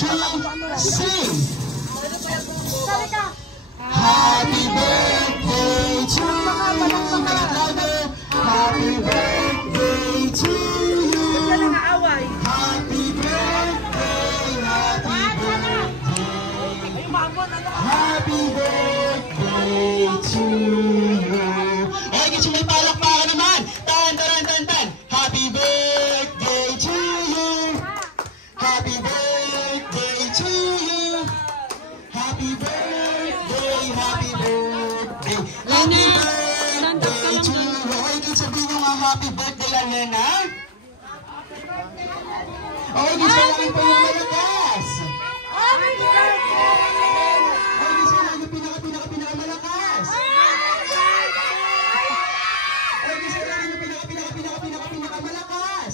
sing! Happy birthday to you! Happy birthday to you! Happy birthday! Happy birthday! Happy birthday to you! Ay, kasi may palakpakan naman! Tan, tan, tan, tan! Happy birthday to you! Happy birthday to you! Happy birthday! Happy birthday! Happy birthday to you! Okay, kasi sabihin nyo nga happy birthday, Alena? Okay, gusto namin po yung malakas! Happy birthday! Okay, gusto namin yung pinakamalakas! Okay, gusto namin yung pinakamalakas!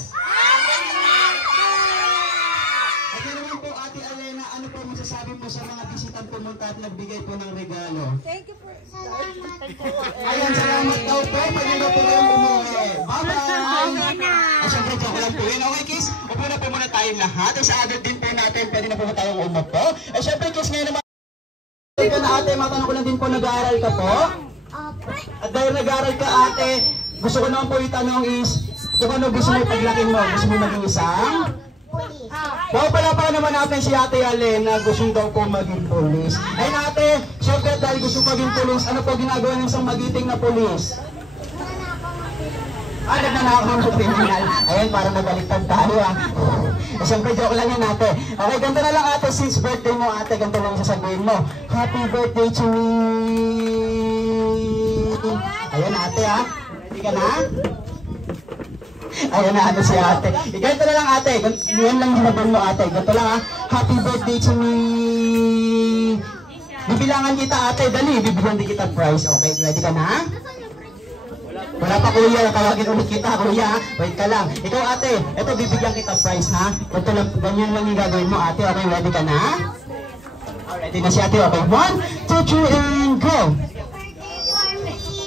Ito naman po, Ate Alena, ano po masasabi mo sa mga bisitang pumunta at nagbigay po ng regalo? Thank you for salamat. Ayan, salamat daw po. Pwede po kayong umuwi. Bye-bye! At syempre, joke lang po yun. Okay, kiss? Upo na po muna tayong lahat. At sa agad din po natin, pwede na po tayong umupo. At syempre, kiss, ngayon naman. Ikaw na ate, matanong ko lang din po, nag-aaral ka po? At dahil nag-aaral ka ate, gusto ko naman po itanong is, kung ano gusto mo paglaki mo? Gusto mo maging isang? Pala naman natin si Ate Alena, gusto daw po maging pulis. Ay ate, syempre dahil gusto maging pulis, ano po ginagawa ng isang magiting na pulis? Nagnanakaw ng criminal. Ayun, parang nabaliktad tayo Siyempre, joke lang yan ate. Okay, ganito na lang ate, since birthday mo ate, ganito lang sasabihin mo. Happy birthday to me! Ayun ate Ready ka na? Ayun na ano si ate. Ganito na lang ate. Yan lang hinabon mo ate. Ganito lang Happy birthday to me! Bibilangan kita ate. Dali, bibigyan din kita prize. Okay, ready ka na? Wala pa kuya, tawagin ulit kita kuya. Wait ka lang. Ikaw ate, ito bibigyan kita prize ha. Ito lang, ganyan lang yung gagawin mo ate. Okay, ready ka na? Ready na si ate. Okay, 1, 2, 3, and go! 1,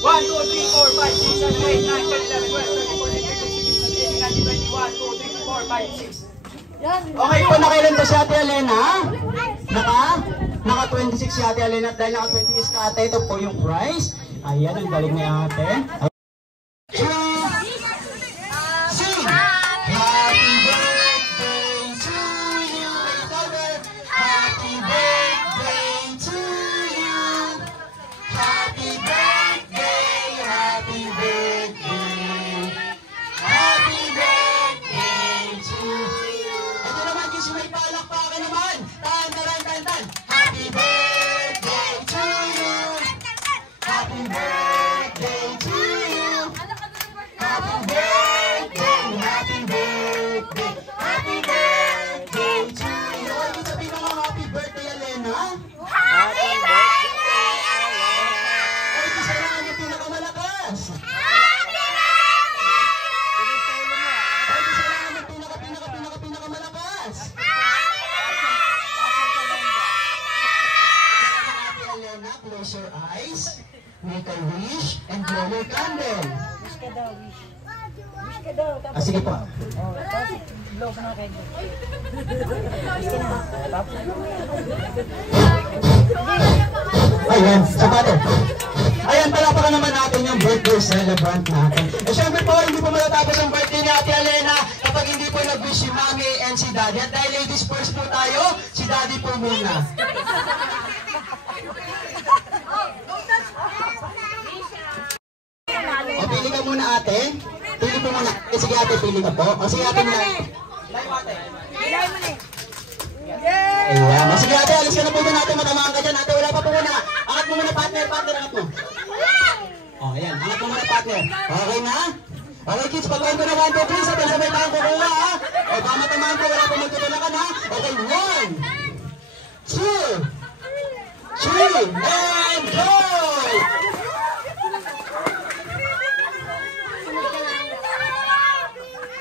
2, 3, 4, 5, 6, 7, 8, 9, 10, 11, 12, 13, 14, 15, 16, 17, 18, 19, 20, 21, 22, 23, 24, 25, 26. Okay po, nakailan to si Ate Alena? Naka 26 si Ate Alena. Dahil naka 26 ka ate, ito po yung prize. Ayan, ang galing ni ate. Sing! Happy birthday to you! Happy birthday to you! Happy birthday! Happy birthday! Happy birthday to you! Ito naman, kasi may palakpakan naman! Tan, tan, tan, tan! Happy birthday to you! Happy birthday to you! Happy birthday! Happy birthday! Happy birthday to you! Ibig sabihin mo happy birthday, Alena? Happy birthday! Ay, gusto naman yung pinakamalakas! Happy birthday! Ay, gusto naman yung pinakamalakas! Ate Alena, close your eyes, make a wish, and blow your candle. Wish ka daw, wish. Wish ka daw. Sige po. Tapos blow ka na kayo. Wish ka na. Tapos Ayan, sapato. Ayan, palapakan naman natin yung birthday celebrant natin. Eh syempre po, hindi po matatapos ang birthday ni Ate Alena kapag hindi po nag-wish si Mami and si Daddy. At dahil ladies first po tayo, si Daddy po muna. O, pili ka muna ate. Pili po muna. Sige ate, pili ka po. O sige ate muna. ilay mo na. Ayan. O sige ate, alis ka na po muna ate. Matamaan ka dyan. Ate, wala pa po muna. Angat mo muna partner, angat mo. O, ayan. Angat mo muna partner. Okay na? Okay kids, pag-on ko na 1, 2, 3, sabay-sabay tayong kukuha ha. O, baka matamaan ko, wala pa magtutulakan ha. Okay, 1, 2, 3, and go!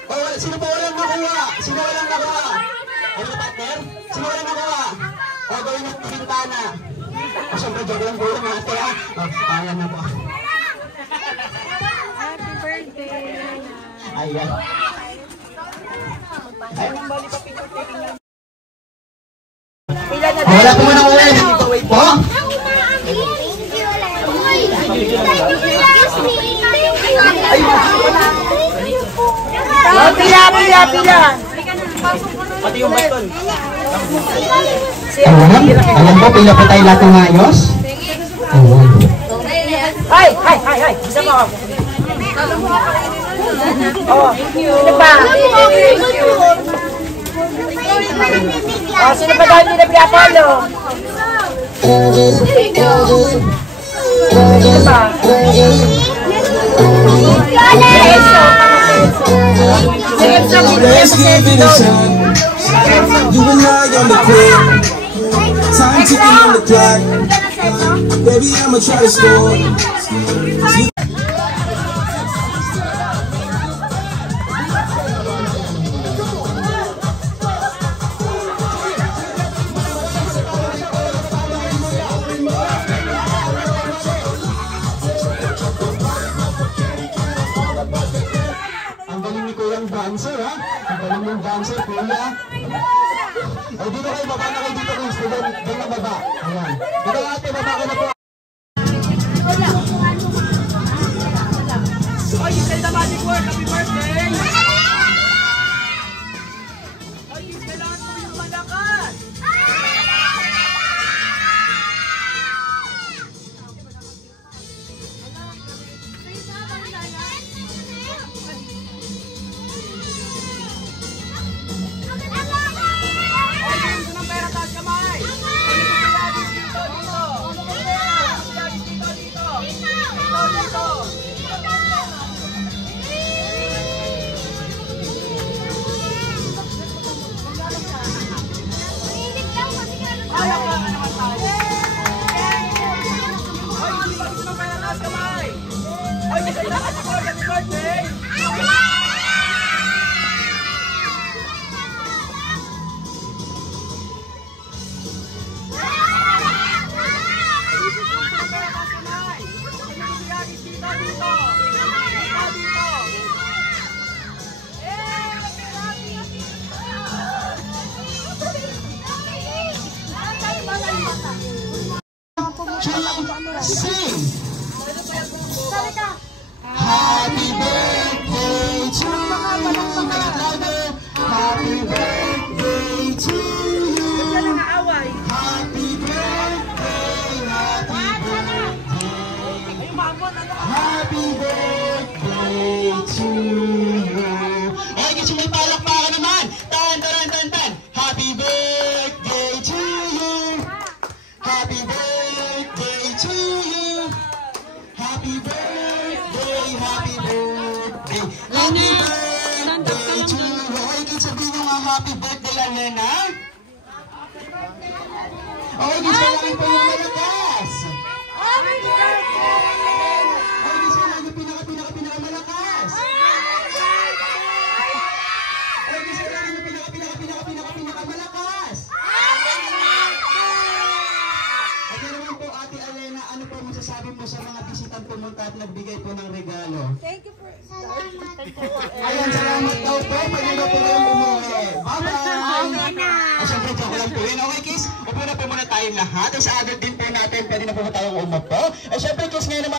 Oh, sino po walang nakuha? Sino walang nakuha? Ano partner? Sino walang nakuha? O, gawin natin sa bintana. O, siyempre, joke lang po yung ate ha. O, ayan na po. Happy birthday. Ayan. Ay, bali pa picture taking lang. Wala po muna uwi. Po? Oh, pila. Pati yung baton. Alam po, pila po tayo lahat ng ayos. Ayan. Ay! Isa mo. Oh, sino pa? Oh, sino pa daw hindi na pinapalo? Sino pa? Let's give it a shot. You and I on the court. Time ticking on the clock. Baby, I'ma try to score. Ang galing ni Kuya ang dancer, ha? Ang galing mong dancer, Kuya. O, dito kayo, baba na kayo dito, Chris. Doon na baba. Ayan. Dito ate, baba ka na po. Oy, Giselle the Magic Word, happy birthday! Oy, kailangan mo yung malakas! Gusto ng pera, taas kamay! Happy birthday! Sing! Happy birthday to you! Happy birthday to you! Happy birthday! Happy birthday to you! Okay, kasi may palakpakan naman! Tan! Happy birthday to you! Happy birthday to you! Happy birthday! Happy birthday! Happy birthday to you! Okay, din sabihin nyo nga happy birthday lang, Nena. Okay, din sabihin po yung malakas. Okay, din sabihin yung pinakamalakas. Okay, din sabihin yung pinakamalakas. Ito naman po, Ate Alena, ano po masasabi mo sa mga bisitang pumunta at nagbigay po ng regalo? Thank you for Ayan, salamat daw po. Pwede na po kayong umuwi. Bye-bye! Siyempre, joke lang po yun. Okay, Kiss? Upo na po muna tayong lahat. Sa agad din po natin, pwede na po tayong umupo. Siyempre, Kiss, ngayon naman,